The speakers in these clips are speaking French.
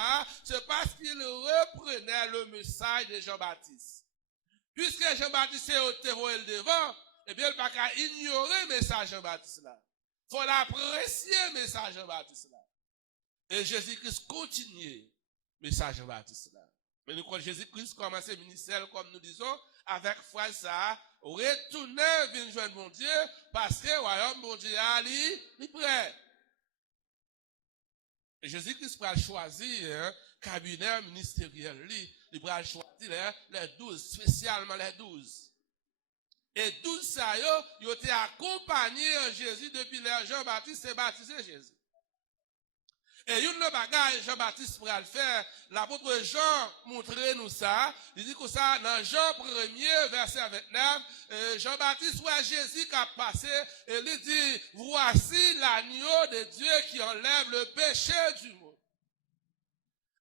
croix, c'est parce qu'il reprenait le message de Jean-Baptiste. Puisque Jean-Baptiste est au terreau devant, eh bien, il ne peut pas ignorer le message de Jean-Baptiste là. Il faut l'apprécier le message de Jean-Baptiste là. Et Jésus-Christ continue le message de Jean-Baptiste là. Mais nous, quand Jésus-Christ commence le ministère, comme nous disons, avec foi ça, retourner venir joindre mon Dieu, parce que le royaume bon Dieu il est prêt. Et Jésus-Christ va choisir cabinet ministériel, il va choisir les 12, spécialement les 12. Et 12 ça, ils ont été accompagnés Jésus depuis les Jean-Baptiste et baptisé Jésus. Et une bagage Jean-Baptiste pour le faire, l'apôtre Jean montrait nous ça. Il dit que ça, dans Jean 1er, verset 29, Jean-Baptiste voit Jésus qui a passé, et il dit, voici l'agneau de Dieu qui enlève le péché du monde.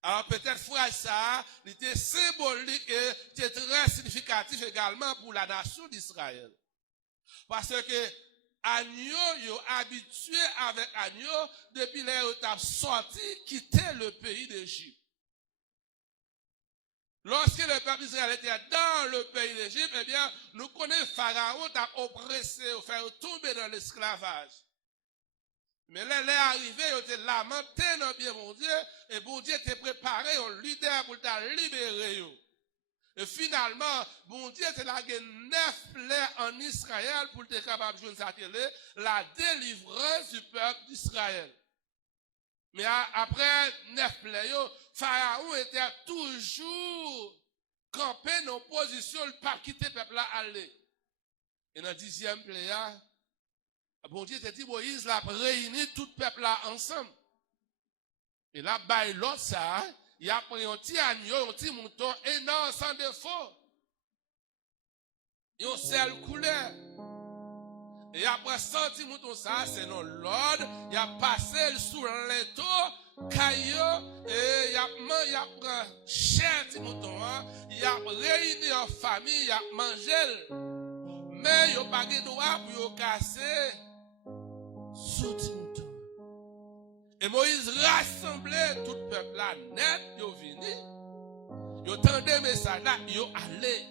Alors peut-être frère ça, il était symbolique et c'était très significatif également pour la nation d'Israël. Parce que agneau, ils sont habitués avec agneau depuis les étapes sortis, quitter le pays d'Égypte. Lorsque le peuple d'Israël était dans le pays d'Égypte, eh bien, nous connaissons Pharaon t'a oppressé, fait tomber dans l'esclavage. Mais là, il est arrivé, il était lamenté dans bien mon Dieu, et bon Dieu était préparé un leader pour t'a libérer. Et finalement, bon Dieu était là 9 plaies en Israël pour être capable de jouer la délivrance du peuple d'Israël. Mais après 9 plaies, Pharaon était toujours campé dans position, il ne pas quitter le peuple là aller. Et dans 10e plaie, bon Dieu t'a dit, Moïse l'a réuni tout le peuple là ensemble. Et là, bah, l'autre ça, il a pris un petit agneau, un petit mouton, énorme, sans défaut. Et on seule couleur. Et après 100 petits moutons, ça, c'est non l'ordre. Il a passé sous l'étau, caillou, et il a pris chair petit mouton, il a réuni en famille, il a mangé. Mais il n'a pas de droit pour casser sous petit mouton. Et Moïse rassemblait tout le peuple là, net, ils sont venus. Ils entendaient le message là, ils sont allés.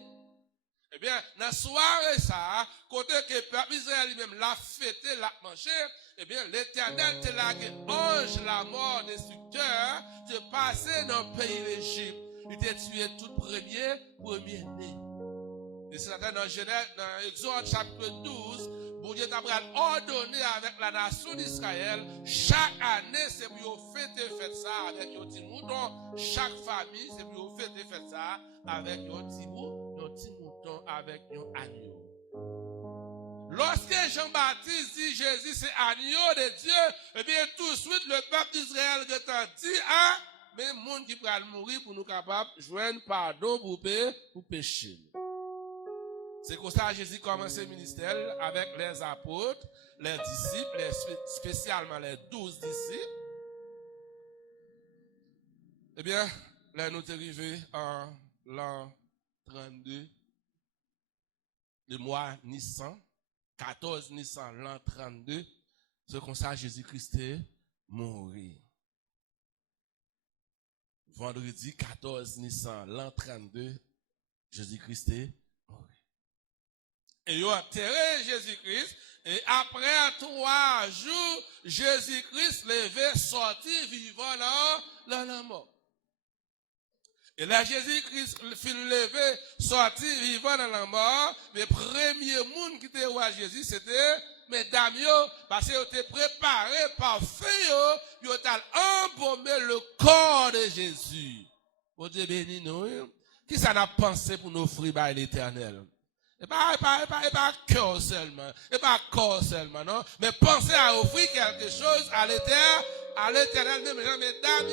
Eh bien, dans la soirée, ça, côté que le peuple Israël lui-même l'a fêté, l'a mangé, eh bien, l'Éternel te l'a dit, ange la mort destructeur, de passer dans le pays d'Égypte. Il t'a tué tout premier-né. Et c'est dans Genèse, dans Exode chapitre 12, bon Dieu t'a ordonné avec la nation d'Israël, chaque année, c'est pour fêter ça avec un petit mouton. Chaque famille, c'est pour fêter ça avec un petit mouton, avec un agneau. Lorsque Jean-Baptiste dit Jésus, c'est agneau de Dieu, eh bien, tout de suite, le peuple d'Israël dit, mais le monde qui va mourir pour nous capables de joindre pardon pour pécher. C'est comme ça que Jésus commence le ministère avec les apôtres, les disciples, spécialement les 12 disciples. Eh bien, là nous sommes arrivés en l'an 32, le mois Nissan, 14 Nissan, l'an 32. C'est comme ça que Jésus-Christ est mort. Vendredi 14 Nissan, l'an 32, Jésus-Christ est mort. Et ils ont enterré Jésus-Christ. Et après 3 jours, Jésus-Christ levé, sorti, vivant dans la mort. Et là, Jésus-Christ fin levé, sorti, vivant dans la mort. Le premier monde qui était roi Jésus, c'était mesdames, parce qu'ils étaient préparés par feu, ils ont embaumé le corps de Jésus. Bon Dieu béni nous. Qui ça n'a pensé pour nous offrir à l'Éternel? Et pas cœur seulement, et pas corps seulement, non? Mais pensez à offrir quelque chose à l'Éternel, mesdames,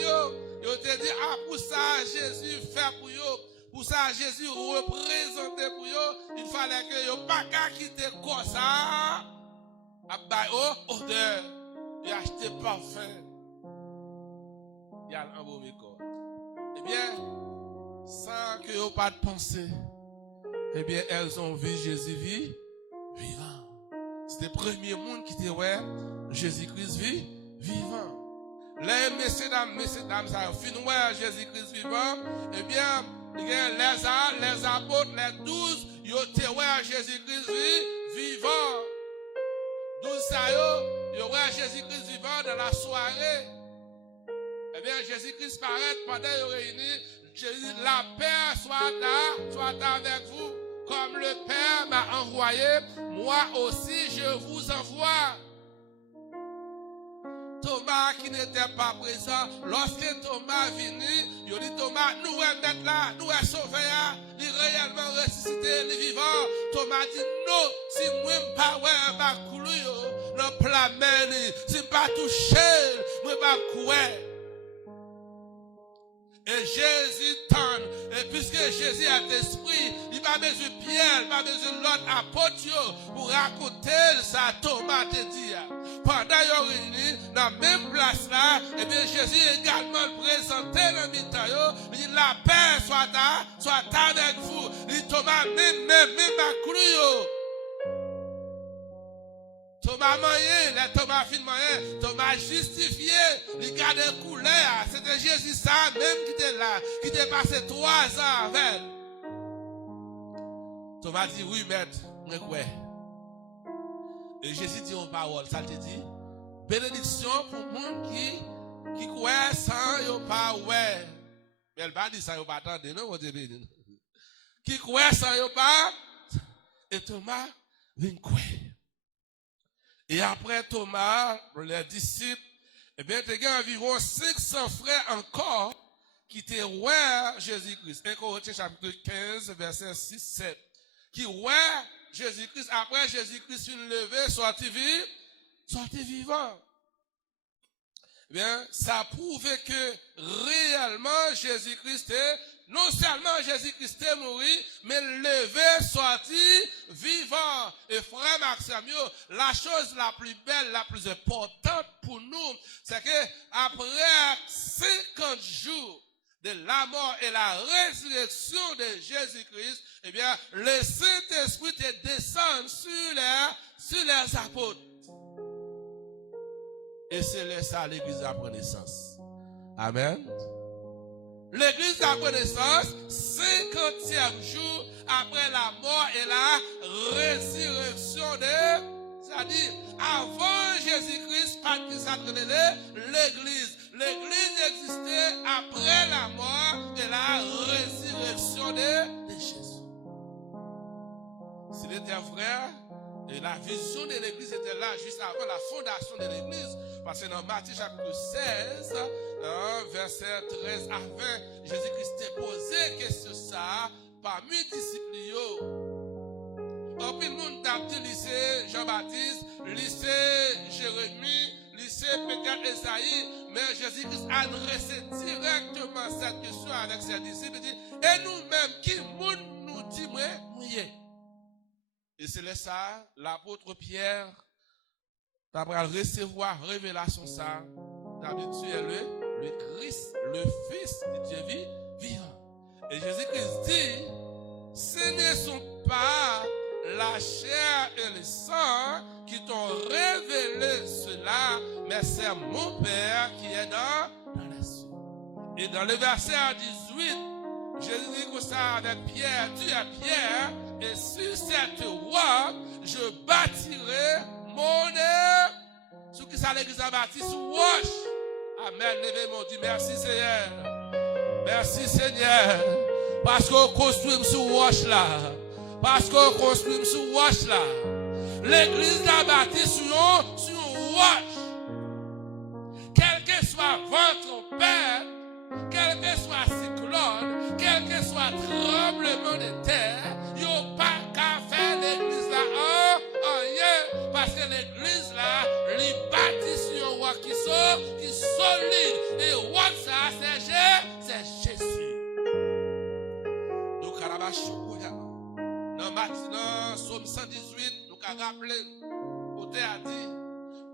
yo te dit, pour ça, Jésus fait pour yo, pour ça, Jésus représenté pour yo, il fallait que yo pas qu'à quitter quoi ça, à bailler odeur, et acheter parfum, et à l'embaumer corps. Eh bien, sans que yo pas de pensée, eh bien, elles ont vu Jésus vivant. C'était le premier monde qui était, ouais, Jésus-Christ vivant. les messieurs dames, ça finit Jésus-Christ vivant, eh bien, les apôtres, les 12, ils ont été Jésus-Christ vivant. 12 ça ils ont Jésus-Christ vivant dans la soirée. Eh bien, Jésus-Christ paraît pendant qu'ils réunis. Jésus, la paix soit avec vous. Comme le Père m'a envoyé, moi aussi je vous envoie. Thomas qui n'était pas présent, lorsque Thomas venu, il dit Thomas, nous sommes là, nous sommes sauvés, il est réellement ressuscité, il est vivant. Thomas dit non, si moi je pas un coulou, non plamen, si je pas touché, moi pas coué. Et Jésus tend, et puisque Jésus est esprit, il va besoin de Pierre, il va besoin de l'autre apôtre pour raconter ça Thomas te dit. Pendant qu'ils réunis, dans la même place là, et bien Jésus également présenté dans le temps, il dit la paix soit avec vous. Il dit Thomas, même à cru. Thomas moyen, Thomas fin moyen, Thomas justifié, il garde couleur. C'était Jésus ça même qui était là, qui était passé 3 ans avec. Thomas dit oui maître, moi quoi. Et Jésus dit en parole, ça te dit bénédiction pour le monde qui croit sans yo pas ouais. Mais elle va dire ça yo pas attendre non vous béni. Qui croit sans yo pas et Thomas vient croire. Et après Thomas, les disciples, eh bien, il y a environ 500 frères encore qui étaient ouais Jésus-Christ. 1 Corinthiens chapitre 15, verset 6-7. Qui ouais Jésus-Christ, après Jésus-Christ une levée, sorti vivant. Eh bien, ça prouve que réellement Jésus-Christ est, non seulement Jésus-Christ est mort, mais levé, sorti, vivant. Et frère Maxime, la chose la plus belle, la plus importante pour nous, c'est que après 50 jours de la mort et la résurrection de Jésus-Christ, eh bien, le Saint-Esprit descend sur les apôtres. Et c'est ça l'église apprend naissance. Amen. L'église apprend naissance 50e jour après la mort et la résurrection de, c'est-à-dire avant Jésus-Christ, pas qui s'appelait l'église. L'église existait après la mort et la résurrection de Jésus. S'il était frère, et la vision de l'église était là juste avant la fondation de l'église. Parce que dans Matthieu chapitre 16, verset 13 à 20, Jésus-Christ a posé question ça parmi les disciples. En plus, le monde a dit lycée Jean-Baptiste, lycée Jérémie, lycée peut-être Esaïe, mais Jésus-Christ a adressé directement cette question avec ses disciples. Il dit, et nous-mêmes, qui nous dit, moi, mouillé. Et c'est ça, l'apôtre Pierre, après recevoir révélation ça, d'habitude tu es le Christ, le Fils de Dieu vivant. Et Jésus-Christ dit, ce ne sont pas la chair et le sang qui t'ont révélé cela, mais c'est mon Père qui est dans la cieux. Et dans le verset 18, Jésus dit comme ça avec Pierre, tu es Pierre, et sur cette roche, je bâtirai mon œuvre. Sur qui ça l'église a bâti sur roche. Amen. Levez mon Dieu. Merci Seigneur. Merci Seigneur. Parce qu'on construit sur roche là. Parce qu'on construit sur roche là. L'église a bâti sur roche. Quel que soit votre père, quel que soit cyclone, quel que soit tremblement de terre, il n'y a pas qu'à faire l'église là en rien. Parce que l'église là, il bâtit sur un roi qui solide. Et roi ça, c'est Jésus. Nous avons dans Somme 118, nous avons rappelé, côté a dit,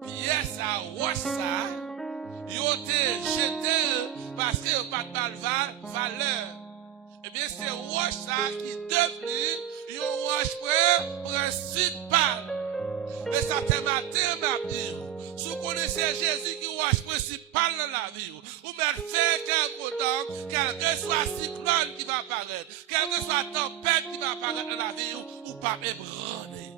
pièce à roi ça, il a été jeté parce qu'il n'y a pas de valeur. Eh bien, c'est roche ça qui est devenu une roche principale. Et ça te matin m'a dit, sous vous connaissez Jésus qui est principal dans la vie. Ou même faire quelque temps, quel que soit cyclone qui va apparaître, quelle que soit tempête qui va apparaître dans la vie, ou pas ébranler.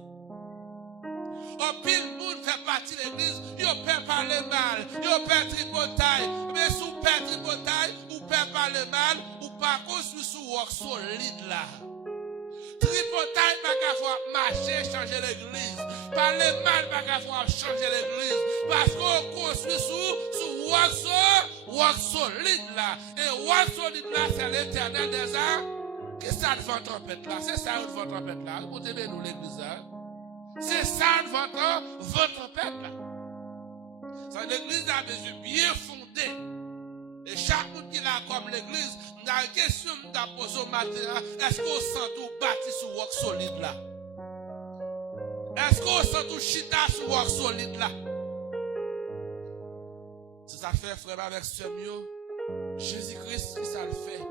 Au pile monde fait partie de l'église, il peut parler mal, il peut tripotaille, mais sous peut tripotaille, ou peut parler mal, ou pas construire sous roc solide là. Tripotaille, pas qu'à fois marcher, changer l'église. Parler mal, pas qu'à fois changer l'église. Parce qu'on construit sous roc solide là. Et roc solide là, c'est l'éternel des arts. Qu'est-ce que ça devant trompette là? C'est ça devant trompette là. Vous aimez nous l'église là? C'est ça devant trompette là. C'est l'église a besoin bien fondée. Et chaque monde qui l'a comme l'église, dans la question de poser au matin, est-ce qu'on sent tout bâti sur roc solide là? Est-ce qu'on sent tout chita sur roc solide là? C'est ça fait, frère, avec ce mieux. Jésus-Christ, qui ça le fait?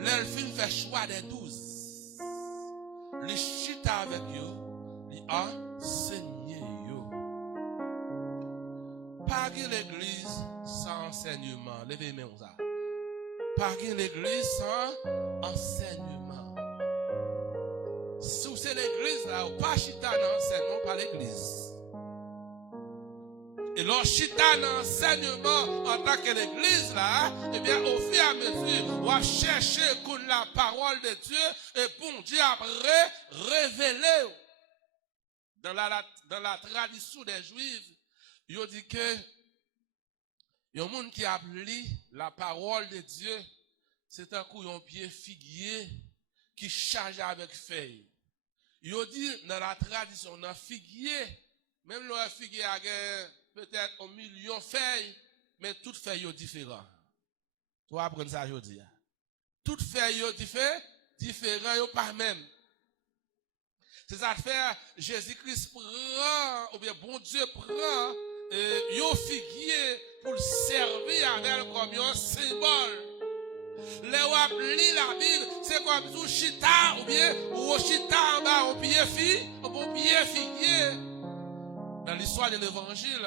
L'elfine fait choix des 12. Les chita avec eux, les enseigner eux. Pas l'église sans enseignement. Levez-moi ça. Pas l'église sans enseignement. Si c'est l'église là, ou pas chita dans enseignement, pas l'église. Et l'on chita dans enseignement en tant que l'église là, eh bien, au fur et à mesure, on va chercher la parole de Dieu et pour Dieu après révéler. Dans la tradition des Juifs, il dit que il y a un monde qui a lu la parole de Dieu, c'est un coup un pied figuier qui charge avec feuille. Il dit dans la tradition, dans figuier, même le figuier a peut-être 1 million de feuilles, mais toutes feuilles sont différentes. Tu vas apprendre ça aujourd'hui. Toutes feuilles sont différentes, pas même. C'est ça faire Jésus-Christ prend, ou bien bon Dieu prend, un figuier pour le servir avec comme un symbole. Les wap li la Bible, c'est comme tout chita, ou bien, ou chita en bas, on pied figuier. Dans l'histoire de l'évangile,